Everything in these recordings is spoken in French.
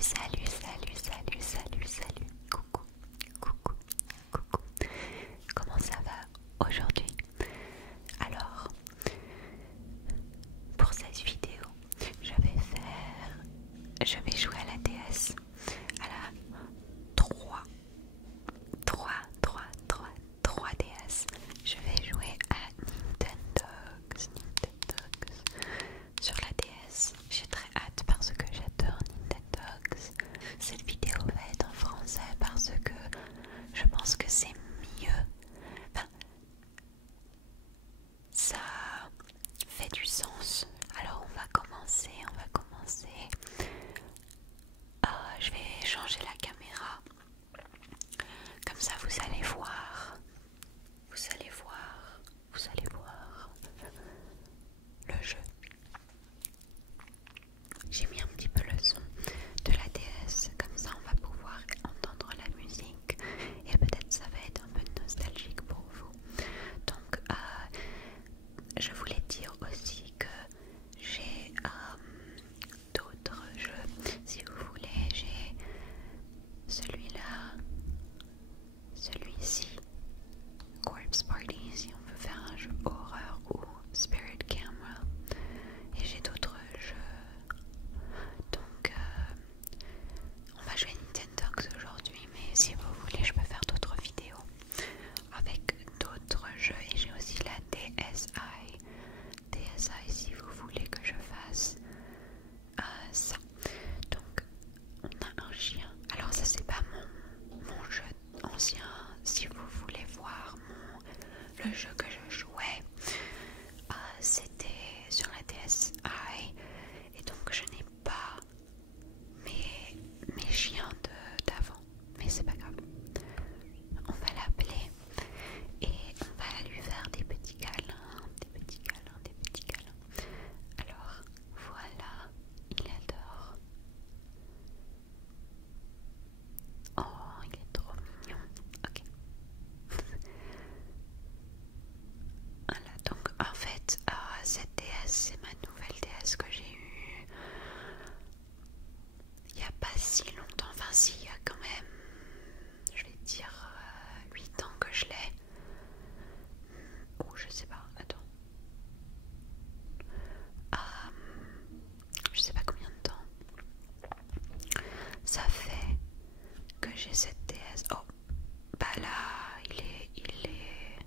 Salut. Coucou. Comment ça va aujourd'hui? Alors, pour cette vidéo, je vais jouer à la DS, à la 3 DS. Je vais jouer à Nintendogs sur la DS. J'ai très hâte parce que j'adore Nintendogs. Cette vidéo va être en français parce que je pense que c'est mieux. Enfin, ça fait du sens. Alors on va commencer. Je vais changer la caméra. Comme ça vous allez voir le jeu. J'ai mis un petit peu le son de la DS, comme ça on va pouvoir entendre la musique et peut-être ça va être un peu nostalgique pour vous. Donc je voulais dire aussi que j'ai d'autres jeux. Si vous voulez, j'ai celui-là, celui-ci, Corpse Party, si on veut faire un jeu horreur, ou Spirit Camera, et j'ai d'autres jeux. Donc on va jouer Nintendogs aujourd'hui, mais si vous voulez je peux faire d'autres vidéos avec d'autres jeux, et j'ai aussi la DSi si vous voulez que je fasse ça. Donc on a un chien. Alors ça c'est pas mon jeu ancien. Si vous voulez voir le jeu que je jouais, c'était sur la DSi, et donc je n'ai pas mes chiens d'avant, mais c'est pas grave. On va l'appeler et on va lui faire des petits câlins. Alors voilà, il adore. Oh, il est trop mignon. Ok. Voilà, donc en fait, cette DS, c'est ma nouvelle DS que j'ai eue il n'y a pas si longtemps. Enfin, si, il y a quand même, je vais dire, 8 ans que je l'ai. Ou je sais pas, attends. Je sais pas combien de temps. Ça fait que j'ai cette DS. Oh, bah là, il est...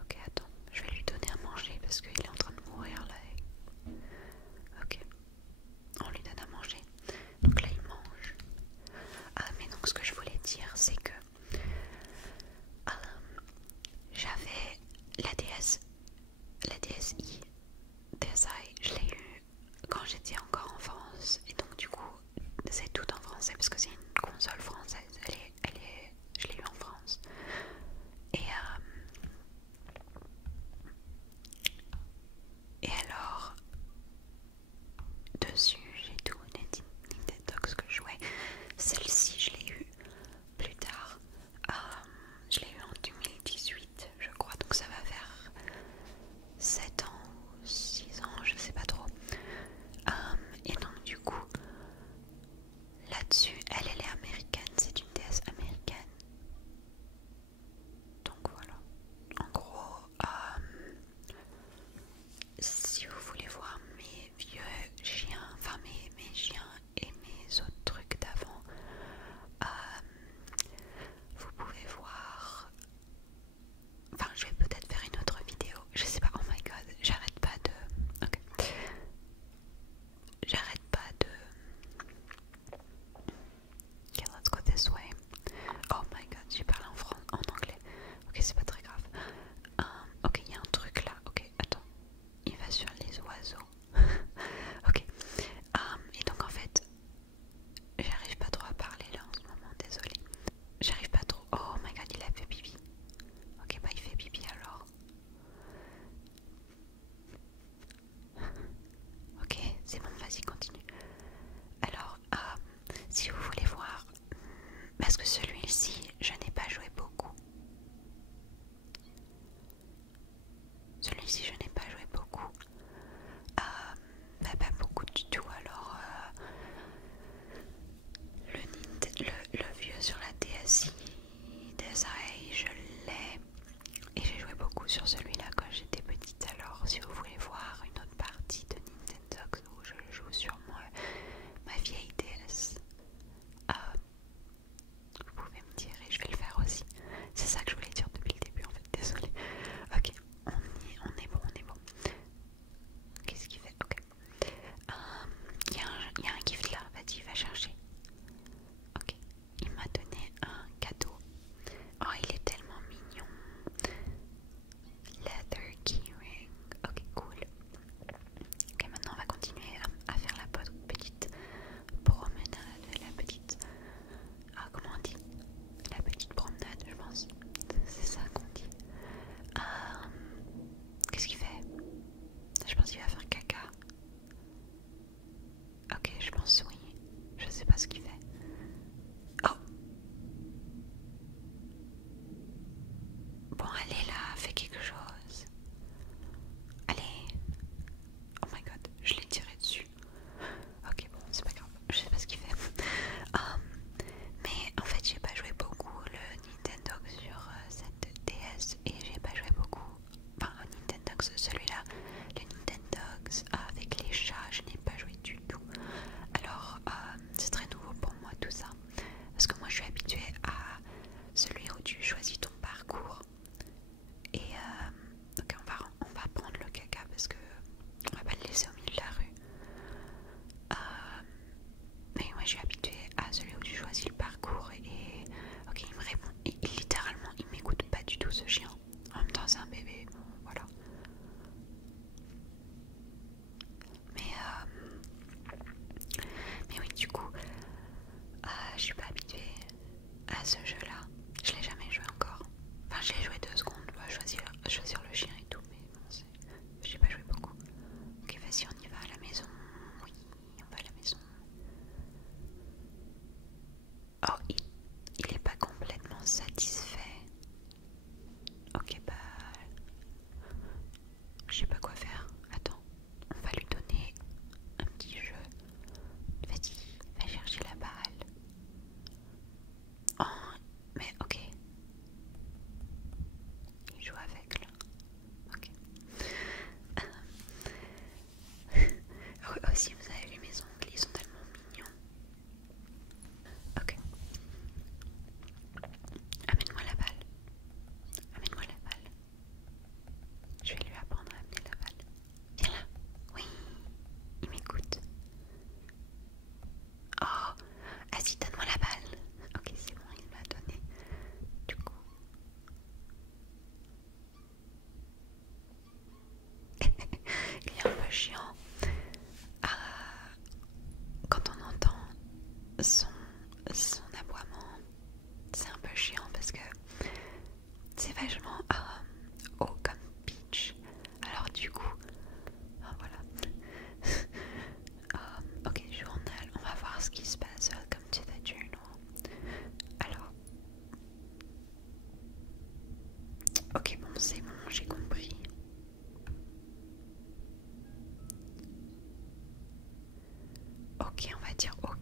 Ok, attends, je vais lui donner à manger parce qu'il est en train de mourir là. Ok, on lui donne à manger. Donc là, il mange. Mais donc ce que je voulais dire, c'est que j'avais la DSi, je l'ai eu quand j'étais encore en France, et donc du coup c'est tout en français parce que c'est une console française. Je l'ai eu en France. Et alors dessus j'ai tout les Nintendogs que je jouais. Celle-ci je l'ai eu plus tard. Je l'ai eu en 2018 je crois, donc ça va faire 7 ans ou 6 ans, je sais pas trop.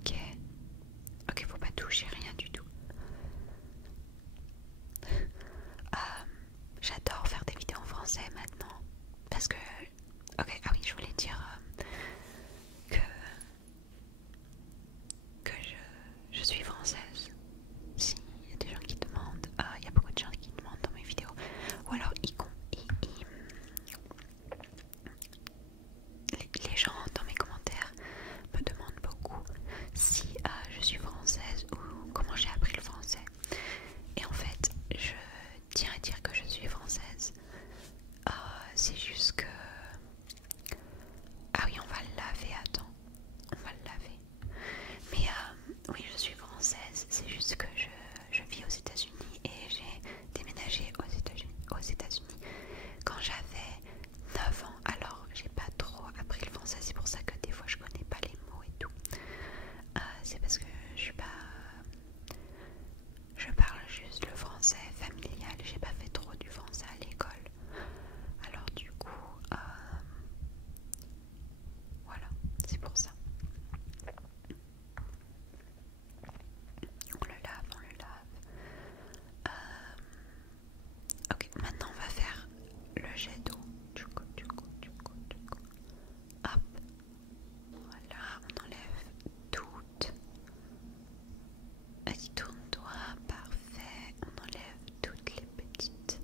Ok. Ok, faut pas toucher rien du tout. J'adore faire des vidéos en français maintenant. Parce que... Ok, ah oui, je voulais dire que je suis française. Si, il y a des gens qui demandent, il y a beaucoup de gens qui demandent dans mes vidéos, ou alors les gens dans mes commentaires me demandent beaucoup si je suis française ou comment j'ai appris le français. Et en fait, je tiens à dire que je suis française. C'est juste que... Ah oui, on va le laver, attends. On va le laver. Mais oui, je suis française. C'est juste que je vis aux États-Unis et j'ai déménagé aux États-Unis quand j'avais 9 ans. Alors, j'ai pas trop appris le français. C'est pour ça que des fois, je connais pas les mots et tout. C'est parce que je suis pas... Je parle juste le français familial. J'ai pas fait trop du français à l'école. Alors du coup, voilà, c'est pour ça. On le lave. Ok, maintenant on va faire le jet d'eau. Hop, voilà, on enlève toutes. Vas-y, tourne-toi, parfait. On enlève toutes les petites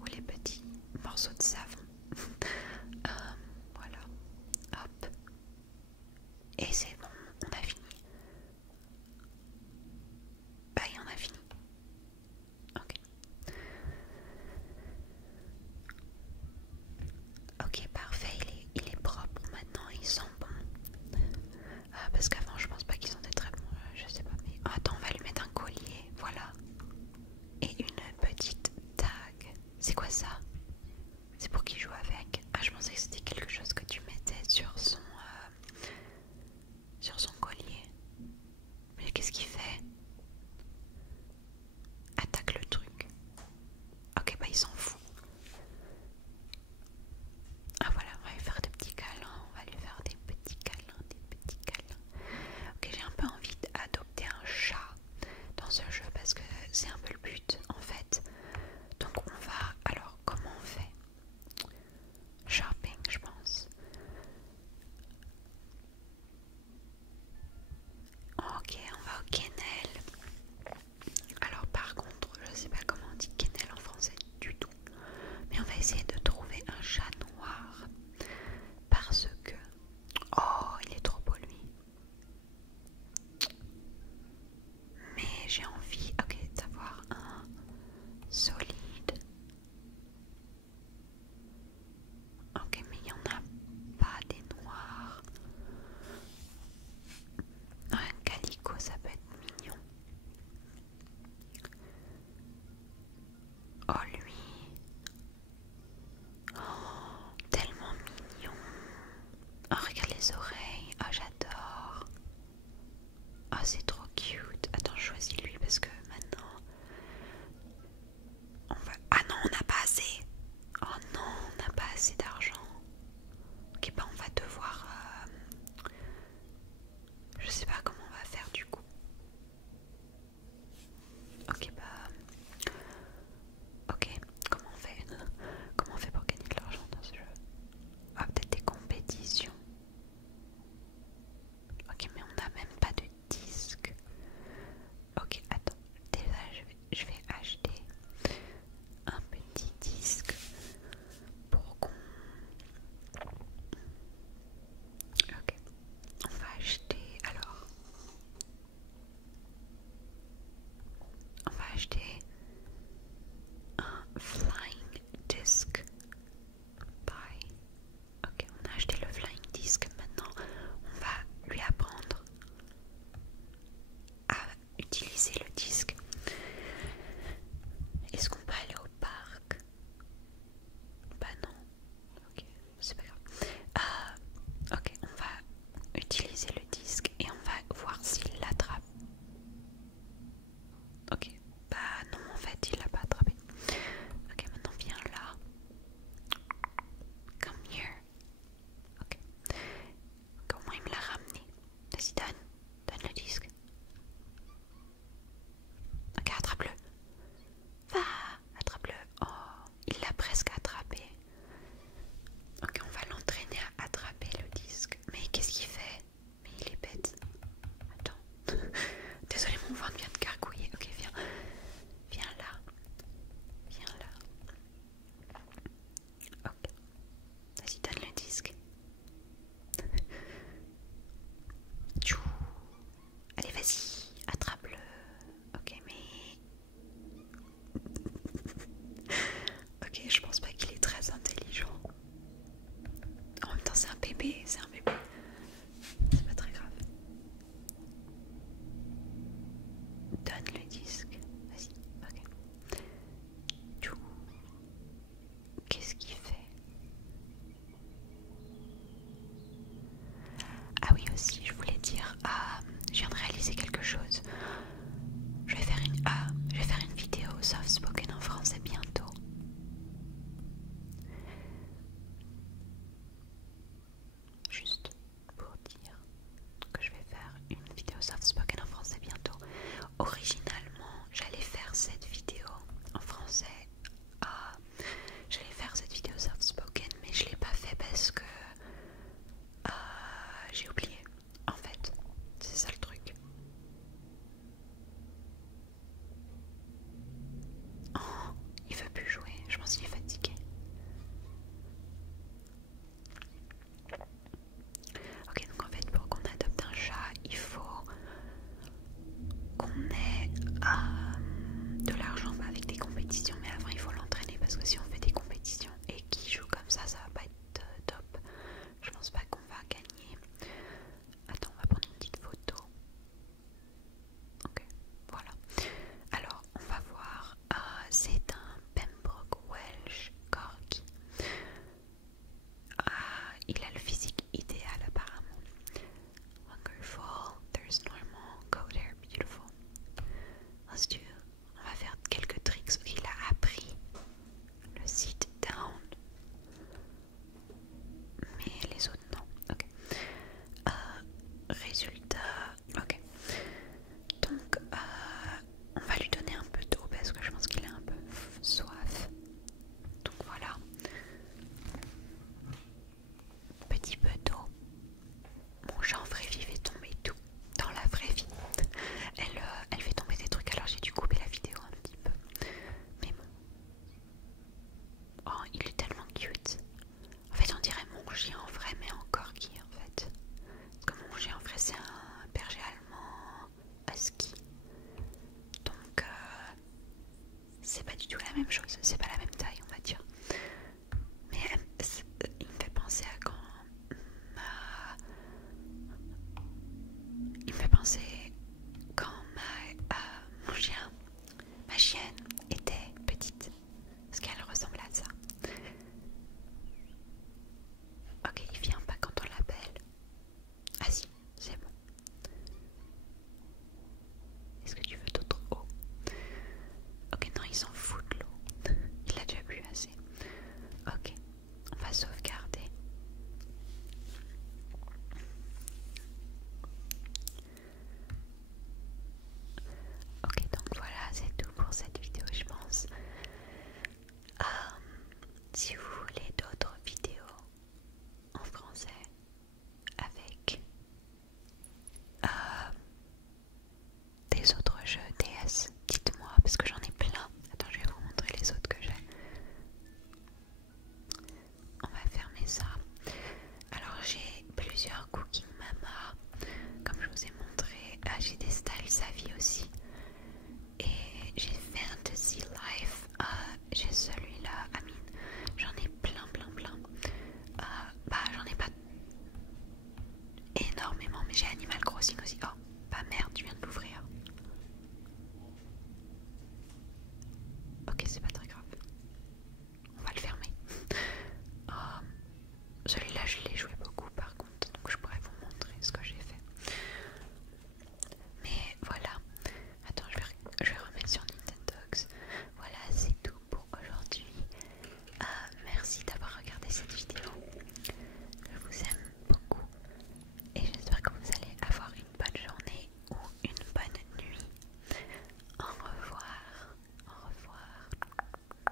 ou les petits morceaux de savon. Voilà, hop. Et c'est